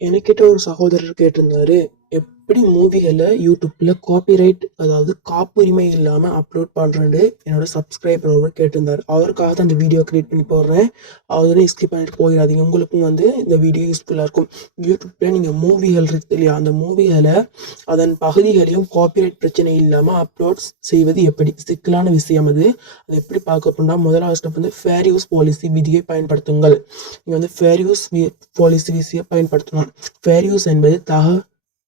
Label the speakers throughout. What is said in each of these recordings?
Speaker 1: எனக்கிட்ட ஒரு சகோதரர் கேட்டிருந்தாரு. எப்படி மூவிகளை யூடியூப்பில் காப்பிரைட் அதாவது காப்புரிமை இல்லாமல் அப்லோட் பண்ணுறேன்னு என்னோட சப்ஸ்கிரைபர் ஒருவர் கேட்டிருந்தார் அவருக்காக தான் இந்த வீடியோ கிரியேட் பண்ணி போடுறேன். அவரையும் ஸ்கிப் பண்ணிட்டு போயிடாதீங்க. உங்களுக்கும் வந்து இந்த வீடியோ யூஸ்ஃபுல்லாக இருக்கும். யூடியூப்பில் நீங்கள் மூவிகள் இருக்கு இல்லையா? அந்த மூவிகளை அதன் பகுதிகளையும் காப்பிரைட் பிரச்சனை இல்லாமல் அப்லோட் செய்வது எப்படி? சிக்கலான விஷயம் அது. அது எப்படி பார்க்க போனால் முதலாவது ஸ்டெப் வந்து ஃபேர் யூஸ் பாலிசி விதியை பயன்படுத்துங்கள். நீங்கள் வந்து ஃபேர் யூஸ் பாலிசி விதிய பயன்படுத்தணும். ஃபேர் யூஸ் என்பது தக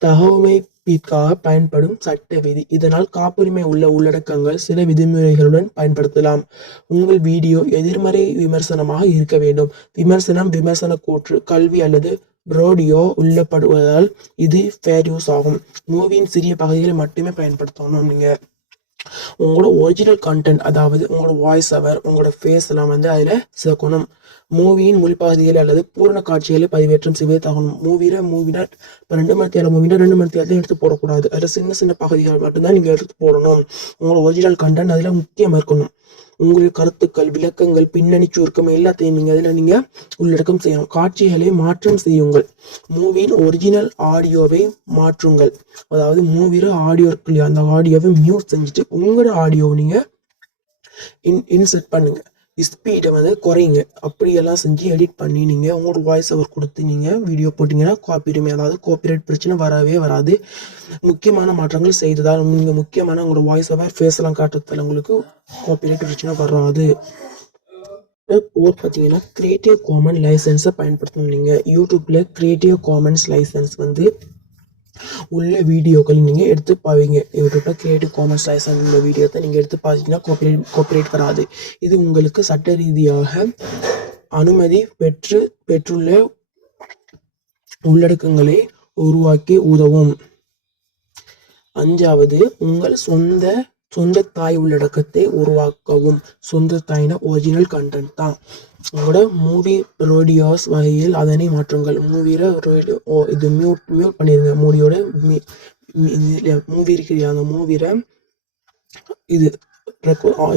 Speaker 1: தகவமைப்பிற்காக பயன்படும் சட்ட விதி. இதனால் காப்புரிமை உள்ள உள்ளடக்கங்கள் சில விதிமுறைகளுடன் பயன்படுத்தலாம். உங்கள் வீடியோ எதிர்மறை விமர்சனமாக இருக்க வேண்டும். விமர்சனம், விமர்சன கூற்று, கல்வி அல்லது ரோடியோ உள்ளப்படுவதால் இது ஃபேர் யூஸ் ஆகும். மூவியின் சிறிய பகுதிகளை மட்டுமே பயன்படுத்தணும் நீங்கள் உங்களோட ஒரிஜினல் கன்டென்ட் அதாவது உங்களோட வாய்ஸ் அவர் உங்களோட ஃபேஸ் எல்லாம் வந்து அதுல சேர்க்கணும். மூவியின் மொழிப்பகுதியில் அல்லது பூரண காட்சிகளை பதிவேற்றம் செய்வது தகணும். மூவியில் மூவினா இப்போ ரெண்டு மணி மூவினா ரெண்டு மணி எடுத்து போடக்கூடாது. அதில் சின்ன சின்ன பகுதிகள் மட்டும்தான் நீங்கள் நீங்க எடுத்து போடணும். உங்களோட ஒரிஜினல் கன்டென்ட் அதுல முக்கியமாக இருக்கணும். உங்கள் கருத்துக்கள், விளக்கங்கள், பின்னணி சுருக்கம் எல்லாத்தையும் நீங்க அதில் நீங்க உள்ளடக்கம் செய்யணும். காட்சிகளை மாற்றம் செய்யுங்கள். மூவியின் ஒரிஜினல் ஆடியோவை மாற்றுங்கள். அதாவது மூவியில் ஆடியோ இருக்கு இல்லையா? அந்த ஆடியோவை மியூட் செஞ்சுட்டு உங்களோட ஆடியோவை நீங்க இன் இன்செர்ட் பண்ணுங்கள் ஸ்பீடை வந்து குறைங்க. அப்படியெல்லாம் செஞ்சு எடிட் பண்ணி நீங்கள் உங்களோட வாய்ஸ் ஓவர் கொடுத்து நீங்கள் வீடியோ போட்டிங்கன்னா காப்பிரிமை அதாவது காப்பிரைட் பிரச்சனை வரவே வராது. முக்கியமான மாற்றங்கள் செய்ததால் நீங்கள் முக்கியமான உங்களோட வாய்ஸ் ஓவர், ஃபேஸ் எல்லாம் காட்டுறதால உங்களுக்கு காப்பிரைட் பிரச்சனை வராது. ஓர் பார்த்தீங்கன்னா கிரியேட்டிவ் காமன் லைசன்ஸை பயன்படுத்தணும் நீங்கள் யூடியூப்பில் கிரியேட்டிவ் காமன்ஸ் லைசன்ஸ் வந்து உள்ள வீடியோக்கள் நீங்க எடுத்து பாவீங்க. இவர்கிட்ட கிரியேட்டிவ் காமர்ஸ் லைசன் உள்ள வீடியோத்தை நீங்கள் எடுத்து பார்த்தீங்கன்னா காப்பிரைட் காப்பிரைட் வராது. இது உங்களுக்கு சட்ட ரீதியாக அனுமதி பெற்று பெற்றுள்ள உள்ளடக்கங்களை உருவாக்கி உதவும். அஞ்சாவது உங்கள் சொந்த சொந்த தாய் உள்ளடக்கத்தை உருவாக்கவும். சொந்த தாய்னா ஒரிஜினல் கன்டென்ட் தான். உங்களோட மூவி ரோடியோஸ் வகையில் அதனை மாற்றுங்கள். மூவியில் ரோடியோ ஓ இது மியூட் மியூட் பண்ணிடுங்க மூவியோட மூவி இருக்கிற அந்த மூவியில் இது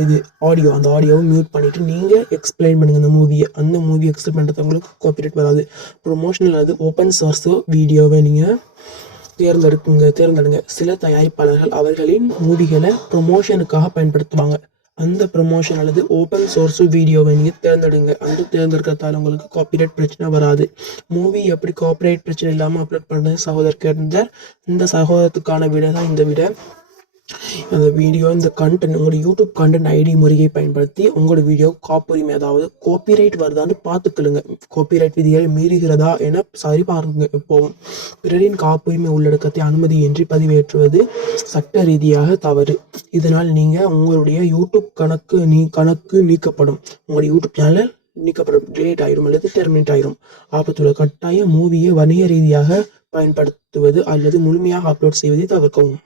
Speaker 1: இது ஆடியோ அந்த ஆடியோவை மியூட் பண்ணிட்டு நீங்க எக்ஸ்பிளைன் பண்ணுங்க அந்த மூவியை அந்த மூவி எக்ஸ்பிளைன் பண்றது உங்களுக்கு காப்பிரைட் வராது. ப்ரொமோஷனல் அது ஓப்பன் சோர்ஸோ வீடியோவை நீங்க தேர்ந்தெடுக்குங்க தேர்ந்தெடுங்க. சில தயாரிப்பாளர்கள் அவர்களின் மூவிகளை ப்ரொமோஷனுக்காக பயன்படுத்துவாங்க. அந்த ப்ரமோஷன் அல்லது ஓப்பன் சோர்ஸ் வீடியோவை நீங்கள் தேர்ந்தெடுங்க. அந்த தேர்ந்தெடுக்கிறதால உங்களுக்கு காப்பிரைட் பிரச்சனை வராது. மூவி எப்படி காப்பிரைட் பிரச்சனை இல்லாமல் அப்லோட் பண்ண சகோதரர் கேட்டிருந்தார். இந்த சகோதரத்துக்கான விடை தான் இந்த விட அந்த வீடியோ இந்த கன்டென்ட் உங்களோட யூடியூப் கண்டென்ட் ஐடி முறையை பயன்படுத்தி உங்களோட வீடியோ காப்புரிமை அதாவது காப்பிரைட் வருதான்னு பார்த்துக்கொள்ளுங்க. காப்பிரைட் விதிகளை மீறுகிறதா என சரிபாருங்க எப்பவும். பிறரின் காப்புரிமை உள்ளடக்கத்தை அனுமதியின்றி பதிவேற்றுவது சட்ட ரீதியாக தவறு. இதனால் நீங்கள் உங்களுடைய யூடியூப் கணக்கு நீ கணக்கு நீக்கப்படும். உங்களுடைய யூடியூப் சேனல் நீக்கப்படும். டிலேட் ஆயிரும் அல்லது டெர்மினேட் ஆயிரும். ஆபத்துள்ள கட்டாயம் மூவியை வணிக ரீதியாக பயன்படுத்துவது அல்லது முழுமையாக அப்லோட் செய்வதை தவிர்க்கவும்.